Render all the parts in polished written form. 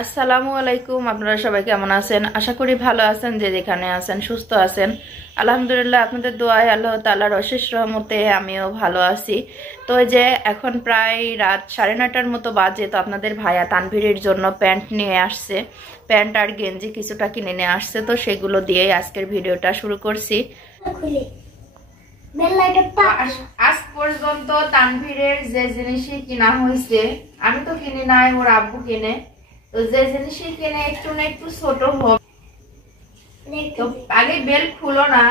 আসসালামু আলাইকুম। আপনারা সবাই কেমন আছেন? আশা করি ভালো আছেন, যে যেখানে আছেন সুস্থ আছেন। আলহামদুলিল্লাহ, আপনাদের দোয়ায় আল্লাহ তাআলার অশেষ রহমতে আমিও ভালো আছি। তো যে এখন প্রায় রাত 9:30টার মতো বাজে। তো আপনাদের ভাইয়া তানভীরের জন্য প্যান্ট নিয়ে আসছে, প্যান্ট আর গেঞ্জি কিছুটা কিনে নিয়ে আসছে। তো সেগুলো দিয়েই আজকের ভিডিওটা শুরু করছি। আজ পর্যন্ত তানভীরের যে জিনিসই কিনা হয়েছে, আমি তো কিনি নাই, ওর আব্বু কিনে। তো যে জিনিসই কিনে একটু না একটু ছোট হবে। তো আগে বেল খুলো না,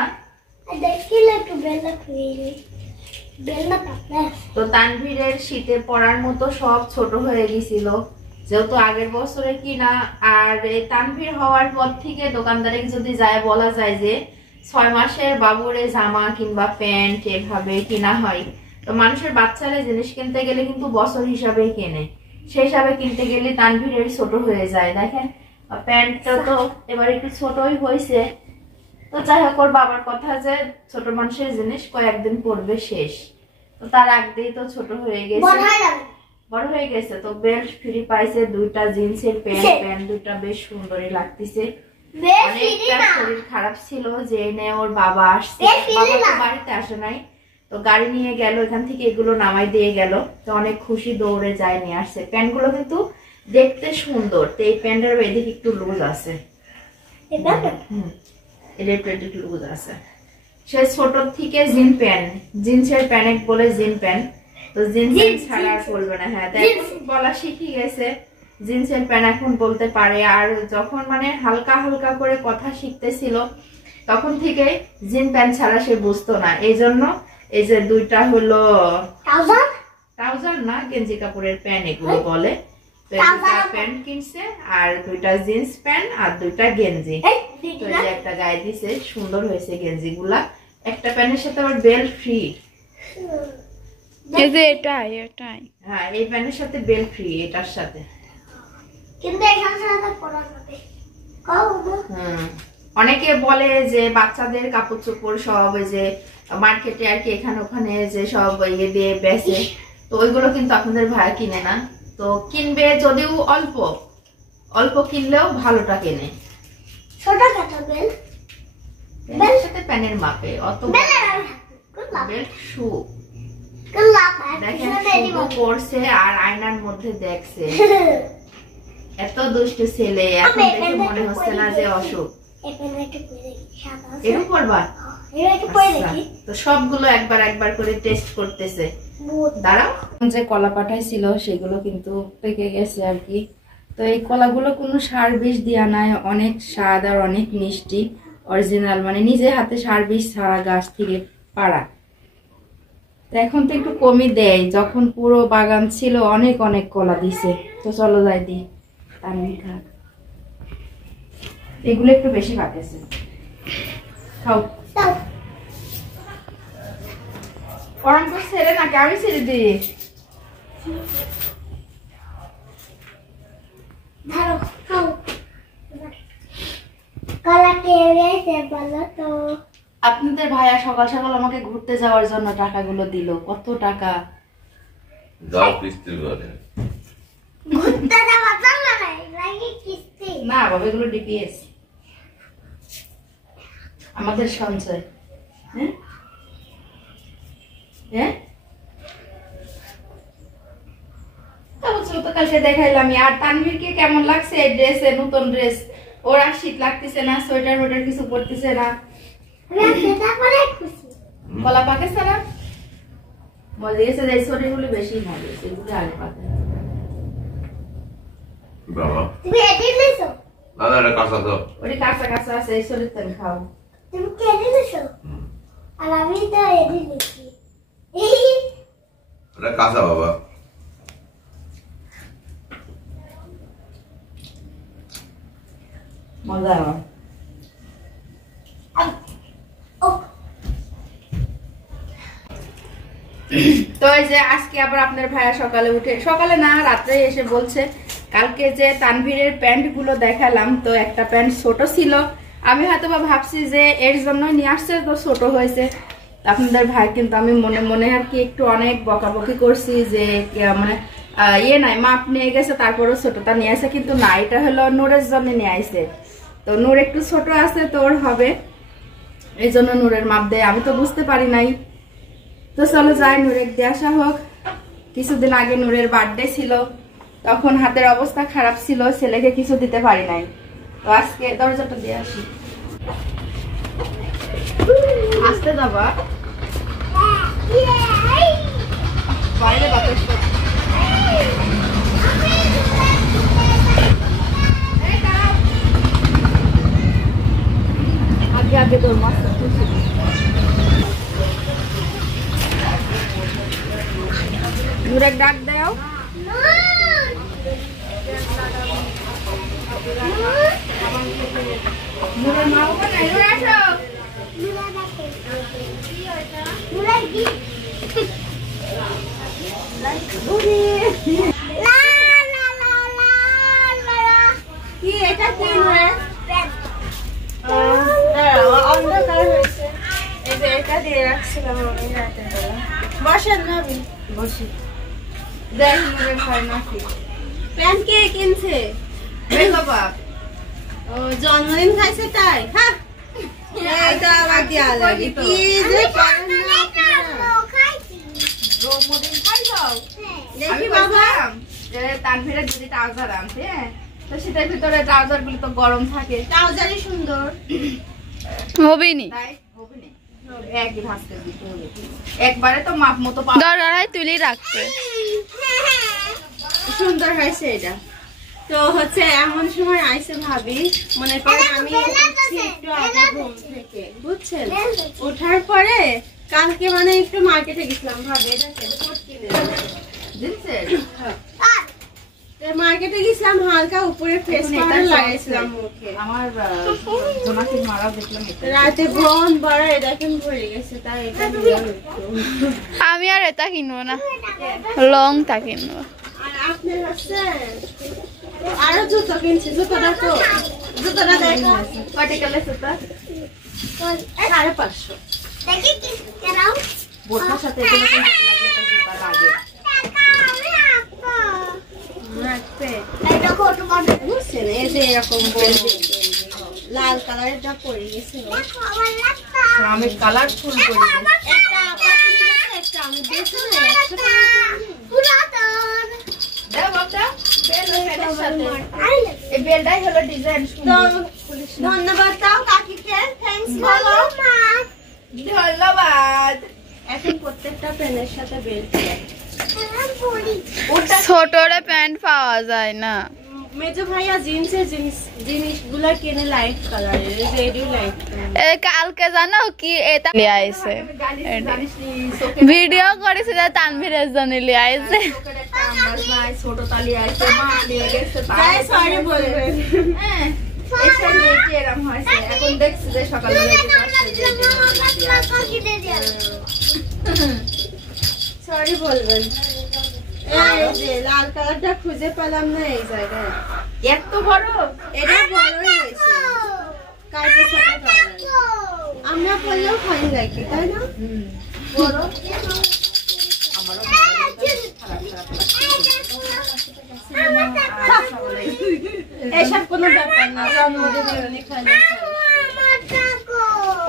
তো তানভীরের শীতে পরার মতো সব ছোট হয়ে গেছিল, যেহেতু আগের বছরে কিনা। আর এই তানভীর হওয়ার পর থেকে দোকানদারে যদি যায় বলা যায় যে 6 মাসের বাবুরে জামা কিংবা প্যান্ট এভাবে কিনা হয়। তো মানুষের বাচ্চারা জিনিস কিনতে গেলে কিন্তু বছর হিসাবে কেনে, সেই হিসাবে কিনতে গেলে তানভীরের ছোট হয়ে যায়। দেখেন প্যান্টটা তো এবার একটু ছোটই হয়েছে। তো যাই হোক, ওর বাবার কথা যে ছোট মানুষের জিনিস কয়েকদিন পরবে শেষ, তো তার আগেই তো ছোট হয়ে গেছে, বড় হয়ে গেছে। তো বেল্ট ফ্রি পাইছে, 2টা জিন্সের প্যান্ট দুটা বেশ সুন্দরই লাগতেছে। অনেকটা শরীর খারাপ ছিল যে এনে ওর বাবা আসছে, বাবা তো বাড়িতে আসে নাই, তো গাড়ি নিয়ে গেল, এখান থেকে এগুলো নামাই দিয়ে গেল। তো অনেক খুশি, দৌড়ে যায় নিয়ে আসছে। প্যান্ট গুলো কিন্তু দেখতে সুন্দর। তো এই প্যান্টের এদিকে একটু লুজ আছে, একটু লুজ আছে। সে ছোট থেকে জিন প্যান্ট, জিন্সের প্যান্ট বলে জিন প্যান্ট। তো জিন্স ছাড়া করবে না। হ্যাঁ, তাই বলা শিখে গেছে, জিন্সের প্যান্ট এখন বলতে পারে। আর যখন মানে হালকা হালকা করে কথা শিখতেছিল, তখন থেকে জিন প্যান্ট ছাড়া সে বুঝতো না। এই জন্য এই যে 2টা হলো ট্রাউজার না, গেঞ্জি কাপড়ের প্যান্ট এগুলো বলে। তো 2টা প্যান্ট কিনছে, আর 2টা জিন্স প্যান্ট, আর 2টা গেঞ্জি। তো একটা গায়ে দিছে, সুন্দর হয়েছে গেঞ্জি গুলা। একটা প্যান্টের সাথে আবার বেল্ট ফ্রি। এই যে এটাই। হ্যাঁ, এই প্যান্টের সাথে বেল্ট ফ্রি, এটার সাথে। কিন্তু এখানে সাথে পড়া যাবে। অনেকে বলে যে বাচ্চাদের কাপড় চোপড় সব ওই যে মার্কেটে আর কি এখানে ওখানে যে সব ইয়ে দিয়ে বেচে, তো ওইগুলো কিন্তু আপনাদের ভাইয়া কিনে না। তো কিনবে যদিও অল্প অল্প, কিনলেও ভালোটা কেনে। ছোট কাটা বেল, বেলের সাথে প্যানের মাপে, অত বেল্ট শু দেখেন শুধু পরছে আর আয়নার মধ্যে দেখছে। এত দুষ্ট ছেলে, এখন দেখে মনে হচ্ছে না যে অসুখ। এরকম করবা? তো সবগুলো একবার একবার করে টেস্ট করতেছে। দাঁড়াও, যে কলা পাঠাইছিল সেগুলো কিন্তু পেকে গেছে আর কি। তো এই কলাগুলো কোনো সার বিষ দেওয়া নাই, অনেক স্বাদ আর অনেক মিষ্টি, অরিজিনাল মানে নিজে হাতে সার বিষ ছাড়া গাছ থেকে পাড়া। তো এখন তো একটু কমই দেয়, যখন পুরো বাগান ছিল অনেক অনেক কলা দিছে। তো চলো যাই দি, এগুলো একটু বেশি পাকেছে, খাও। গরম তো ছেড়ে নাকি আমি ছেড়ে দিই? আপনাদের ভাইয়া সকাল সকাল আমাকে ঘুরতে যাওয়ার জন্য টাকাগুলো দিল। কত টাকা? না বাবা, এগুলো ডিপিএস, আমাদের সঞ্চয়। হ্যাঁ হ্যাঁ, তো কালকে দেখাইলাম। আর তানভীরকে কেমন লাগছে এই ড্রেসে, নতুন ড্রেস? ওর আর শীত লাগতেছে না, সোয়েটার ওয়েটার কিছু পরতেছে না। কলা পাকেছে না, মজা গেছে। এই শরীরগুলো বেশি মজা, এগুলো আগে পাকে। তুমি এটি নিছো? দাদা এটা কাঁচা তো, ওই কাঁচা কাঁচা আছে, এই শরীর তুমি খাও। তুমি কি এটি নিছো? আর আমি তো এটি নিছি। এটা কাঁচা বাবা। মজা। তো এই যে আজকে আবার আপনার ভাইয়া সকালে উঠে, সকালে না রাত্রে এসে বলছে কালকে যে তানভীরের প্যান্ট গুলো দেখালাম, তো একটা প্যান্ট ছোট ছিল। আমি হয়তো ভাবছি যে এর জন্য নিয়ে আসছে, তো ছোট হয়েছে। আপনাদের ভাই কিন্তু আমি মনে মনে আর কি একটু অনেক বকাবকি করছি যে মানে ইয়ে নাই, মাপ নিয়ে গেছে, তারপরও ছোটটা নিয়ে আসে, কিন্তু না, এটা হলো নূরের জন্য নিয়ে আসে। তো নূর একটু ছোট আছে, তোর হবে, এই জন্য নূরের মাপ দেয়। আমি তো বুঝতে পারি নাই। তো চলো যাই, নূরের দিয়ে আসা হোক। কিছুদিন আগে নূরের বার্থডে ছিল, তখন হাতের অবস্থা খারাপ ছিল, ছেলেকে কিছু দিতে পারি নাই। তো আজকে দরজাটা দিয়ে আসি। আসতে যাবা বাইরে বাতাস আগে আগে তোর মাছ নূরের ডাক দাও। নূরের মা ওখানে, নূর আসো। কি এটা কি অন্ধকার হয়েছে, এই যে এটা দিয়ে রাখছিলাম আমি রাতের বেলা। বসেন ভাবি, বসি। দেখ নূরের হয় নাকি প্যান্ট কে কিনছে? বাবা জন্মদিন খাইছে তাই। হ্যাঁ এইটা আবার দেয়া লাগে। কি যে জন্মদিন খাই যাও দেখি বাবা। তানভীরের যদি ট্রাউজার আনছে, তো সেটার ভিতরে ট্রাউজার গুলো তো গরম থাকে, ট্রাউজারই সুন্দর হবে নি, তাই হবে নি। একই ভাসতে দিতে হবে, একবারে তো মাপ মতো দরগায় তুলি রাখতে। সুন্দর হয়েছে এটা। তো হচ্ছে এমন সময় আইসে ভাবি, মনে করেন আমি একটু আগে ঘুম থেকে, বুঝছেন, ওঠার পরে কালকে মানে একটু মার্কেটে গেছিলাম ভাবি, মার্কেটে গেছিলাম, হালকা উপরে ফেস পাউডার লাগাইছিলাম মুখে। আমার জোনাকির মারা দেখলাম রাতে ব্রণ বড় দেখেন ভরে গেছে, তাই এটা আমি আর এটা কিনবো না, লং টা কিনবো। আর আপনি হচ্ছে আরো জুতো কিনছি, জুতোটা তো জুতোটা দেখো কত কালে জুতো 550 দেখি কি কেনাও বোটার সাথে এরকম লাগলে তো জুতো লাগে রাখতে। এটা কত কত বুঝছেন, এই যে এরকম লাল কালারের যা পরে গেছে, দেখো আমার লাগতা আমি কালারফুল পরে গেছে। একটা একটা আমি দেখছি না, একটা পুরাতন দাও বাবা বেল এর সাথে এই বেলটাই হলো ডিজাইন সুন্দর। ধন্যবাদ দাও কাকিকে, থ্যাঙ্কস বলো। ধন্যবাদ। এখন প্রত্যেকটা পেনের সাথে বেল ছোটরে প্যান্ট পাওয়া যায় না। মেজো ভাইয়া জিন্সের জিনিসগুলো কিনে লাইট কালারের, রেডি লাইট কালার। কালকে জানো কি এটা লিয়ে আইছে, ভিডিও করেছে যে তানভীরের জন্য লিয়ে আইছে। ছোট তালি আইছে, মা নিয়ে গেছে, তাই সরি বলবেন। হ্যাঁ এসব দেখে এরকম হয়েছে। এখন দেখছি যে সকালবেলা সরি বলবেন। এই যে লাল কালারটা খুঁজে পেলাম না এই জায়গায়, এত বড়, এটা বড় হয়েছে, কালকে ছোট কালার আমরা পরলেও ফাইন লাগে, তাই না? বড় আমারও এসব কোনো ব্যাপার না, জন্মদিনে খাইলে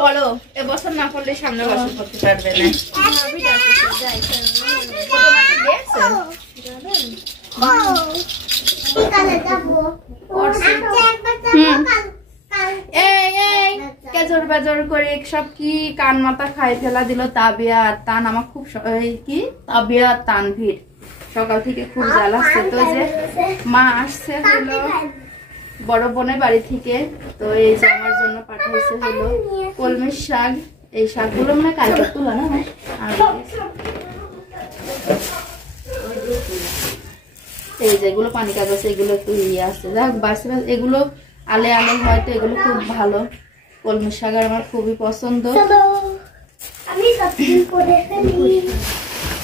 পড়ো, এবছর না পড়লে সামনে বছর করতে পারবে না। কেজর বেজর করে সব কি কান মাথা খাই ফেলা দিল। তাবিয়া আর তান আমার খুব কি তাবিয়া আর তানভীর সকাল থেকে খুব জ্বালাচ্ছে। তো যে মা আসছে হলো বড় বোনের বাড়ি থেকে, তো এই যে আমার জন্য পাঠাইছে হলো কলমির শাক। এই শাকগুলো মানে কালকে তোলা না, এই যেগুলো পানি কাজ আছে এগুলো একটু ইয়ে আছে, যাক বাড়ছে এগুলো আলে আলে হয়তো এগুলো খুব ভালো। কলমির শাক আমার খুবই পছন্দ।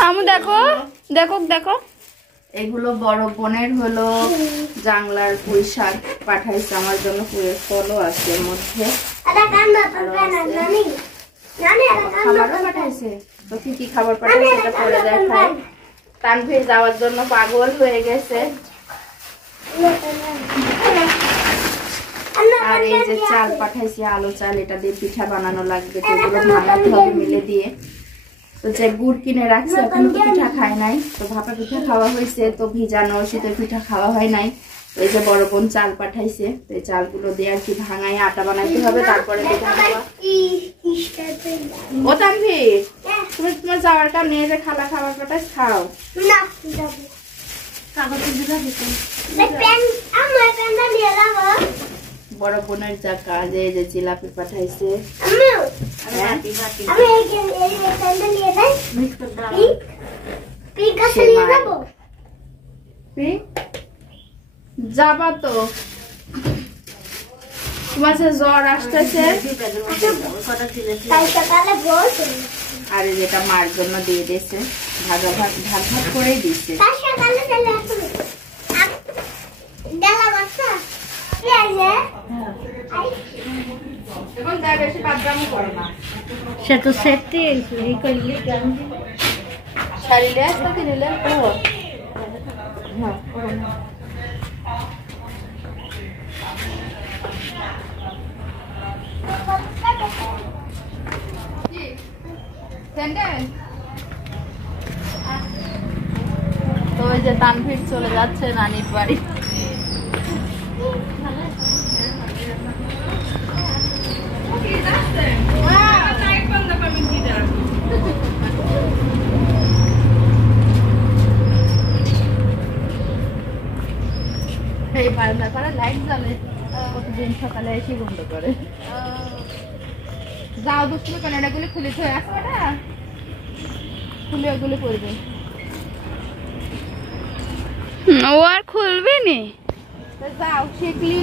আমি দেখো দেখো দেখো এগুলো বড় বোনের হলো জাংলার পুঁই শাক পাঠাইছে আমার জন্য, পুঁইয়ের ফলও আছে এর মধ্যে, খাবারও পাঠাইছে। তো কি কি খাবার পাঠাইছে এটা পরে দেখায়। তানভীর যাওয়ার জন্য পাগল হয়ে গেছে। আর এই যে চাল পাঠাইছি, আলো চাল, এটা দিয়ে পিঠা বানানো লাগবে, তো এগুলো ভাঙাতে হবে মিলে দিয়ে। তো যে গুড় কিনে রাখছে, এখন তো পিঠা খায় নাই, তো ভাপা পিঠা খাওয়া হয়েছে, তো ভিজানো শীতের পিঠা খাওয়া হয় নাই। তো এই যে বড় বোন চাল পাঠাইছে, তো এই চালগুলো দিয়ে আর কি ভাঙায় আটা বানাইতে হবে, তারপরে পিঠা খাওয়া। ও তানভীর, তুমি তোমার যাওয়ার কাম নিয়ে যে খালা খাবার পাঠাই খাও। বড় বোনের যা কাজ, এই যে জিলাপি পাঠাইছে। যাবা তো, তোমার যে জ্বর আসতেছে। আর যেটা মার জন্য দিয়ে দিয়েছে, ভাগ ভাগ করেই দিচ্ছে। সে তো সেটি চুরি করলি শাড়িলে আসতে নিলে তো ওই যে তানভীর চলে যাচ্ছে নানির বাড়ি। এই বারান্দা করে লাইট জ্বলে, প্রতিদিন সকালে এসে বন্ধ করে। যাও দুষ্টু কানাডাগুলি খুলে থয়ে আসবে না, খুলে ওগুলি করবে। ও আর খুলবে নি, যাও শিখলি